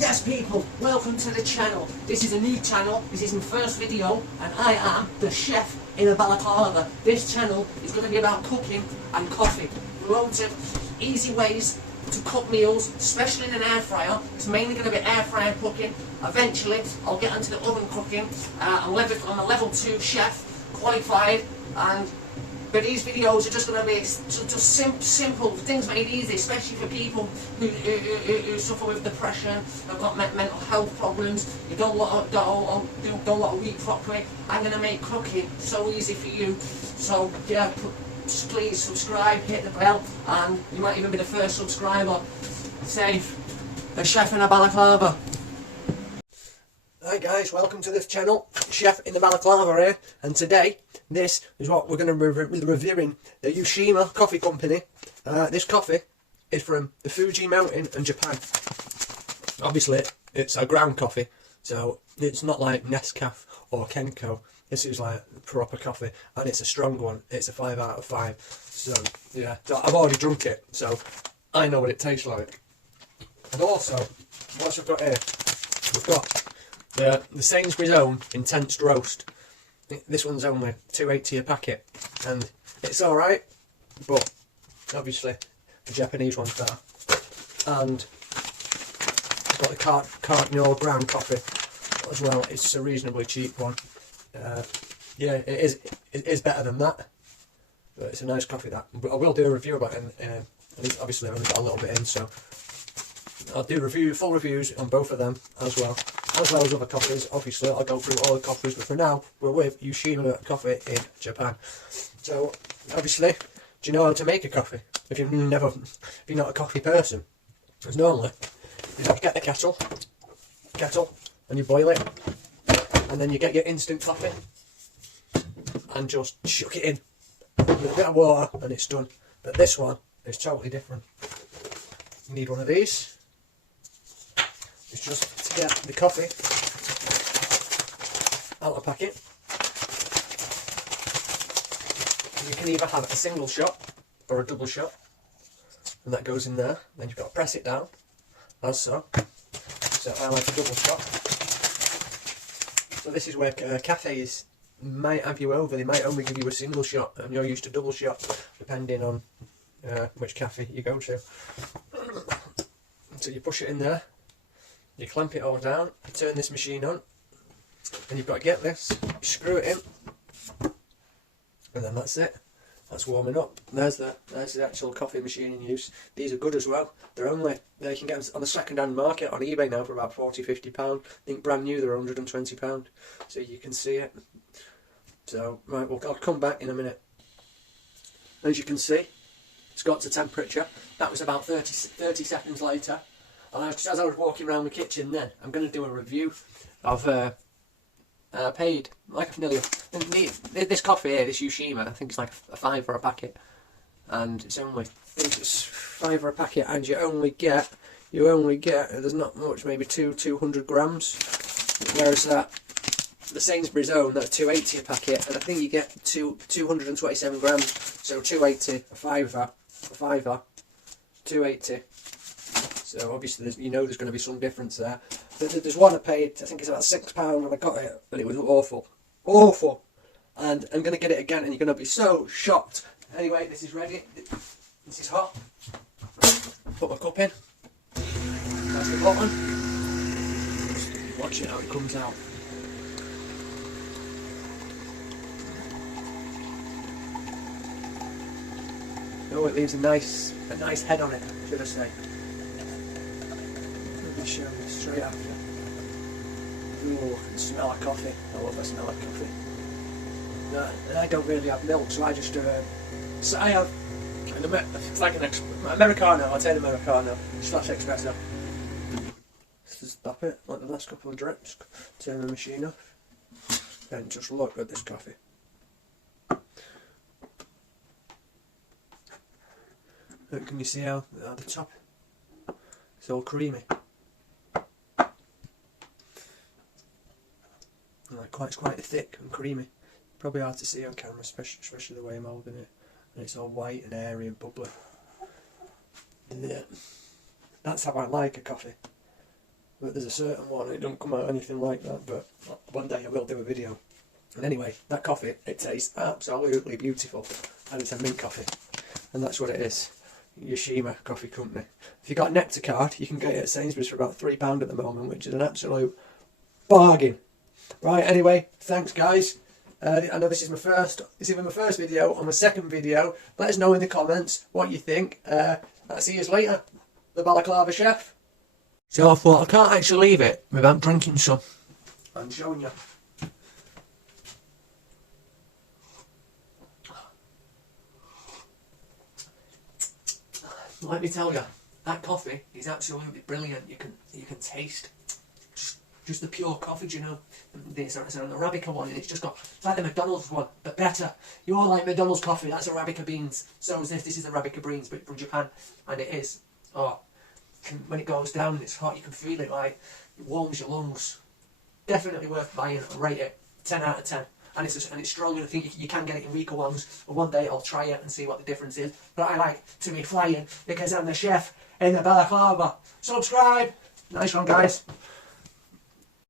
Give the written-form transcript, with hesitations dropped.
Yes people, welcome to the channel. This is a new channel, this is my first video, and I am the chef in a balaclava. This channel is going to be about cooking and coffee. Loads of easy ways to cook meals, especially in an air fryer. It's mainly going to be air fryer cooking. Eventually I'll get into the oven cooking. I'm a level 2 chef, qualified, but these videos are just going to be just simple things made easy, especially for people who suffer with depression, have got mental health problems, you don't want to eat properly. I'm going to make cooking so easy for you. So yeah, please subscribe, hit the bell, and you might even be the first subscriber. Safe, a chef in a balaclava. Hi guys, welcome to this channel, Chef in the Balaclava here, and today this is what we're going to be reviewing, the Ueshima coffee company. This coffee is from the Fuji mountain in Japan. Obviously it's a ground coffee, so it's not like Nescafe or Kenko. This is like proper coffee, and it's a strong one. It's a 5 out of 5. So yeah, I've already drunk it, so I know what it tastes like. And also, what we've got here, we've got the Sainsbury's own Intense Roast. This one's only £2.80 a packet, and it's alright, but obviously the Japanese one's better. And I've got the Cardinal brown coffee as well. It's a reasonably cheap one. Yeah, it is better than that, but it's a nice coffee that. But I will do a review about it. At least obviously I've only got a little bit in, so I'll do full reviews on both of them as well as other coffees. Obviously I'll go through all the coffees, but for now we're with Ueshima coffee in Japan. So obviously, do you know how to make a coffee? If you're not a coffee person, because normally you have to get the kettle and you boil it, and then you get your instant coffee and just chuck it in with a bit of water and it's done. But this one is totally different. You need one of these. It's just to get the coffee out of the packet. You can either have a single shot or a double shot, and that goes in there. Then you've got to press it down, as so. So I like a double shot. So this is where cafes might have you over. They might only give you a single shot, and you're used to double shot, depending on which cafe you go to. So you push it in there. You clamp it all down, you turn this machine on, and you've got to get this, you screw it in, and then that's it. That's warming up. There's the actual coffee machine in use. These are good as well. They're only, you can get them on the second-hand market on eBay now for about £40–50. I think brand new they're £120. So you can see it. So right, I'll come back in a minute. As you can see, it's got to temperature. That was about 30 seconds later. And as I was walking around the kitchen then, I'm going to do a review of, paid, like nearly, this coffee here, this Ueshima, I think it's like a £5 for a packet. And it's only, I think it's £5 for a packet, and you only get, there's not much, maybe 200 grams. Whereas the Sainsbury's own, that's £2.80 a packet, and I think you get 227 grams. So £2.80, a fiver, £2.80. So obviously there's going to be some difference there. There's one I paid, I think it's about £6 when I got it, but it was awful. And I'm going to get it again, and you're going to be so shocked. Anyway, this is ready. This is hot. Put my cup in. That's the bottom. Watch it how it comes out. Oh, it leaves a nice head on it, should I say. Let me show you straight after. Ooh, I can smell like coffee. I love the smell of coffee. No, and I don't really have milk, so I just so I have it's like an Americano. I'll take an Americano / espresso. Just stop it, like the last couple of drips. Turn the machine off, and just look at this coffee. Look, can you see how the top? It's all creamy. It's quite thick and creamy. Probably hard to see on camera, especially the way I'm holding it. And it's all white and airy and bubbly. And that's how I like a coffee. but there's a certain one, it don't come out anything like that, but one day I will do a video. And anyway, that coffee, it tastes absolutely beautiful, and it's a mint coffee, and that's what it is. Ueshima Coffee Company. If you've got a Nectar card, you can get it at Sainsbury's for about £3 at the moment, which is an absolute bargain. Right, anyway, thanks guys. I know this is my first video or my second video. Let us know in the comments what you think. I'll see you later. The Balaclava Chef. So I thought I can't actually leave it without drinking some. I'm showing you. Let me tell you, that coffee is absolutely brilliant. You can taste just the pure coffee, do you know? There's an Arabica one, and it's like the McDonald's one, but better. You all like McDonald's coffee, that's Arabica beans. So is this. This is Arabica beans, but from Japan, and it is. When it goes down and it's hot, you can feel it, like it warms your lungs. Definitely worth buying. I rate it 10 out of 10. And it's strong, and I think you can get it in weaker ones. And one day I'll try it and see what the difference is. But I like to be flying because I'm the chef in the Balaclava. Subscribe. Nice one, guys.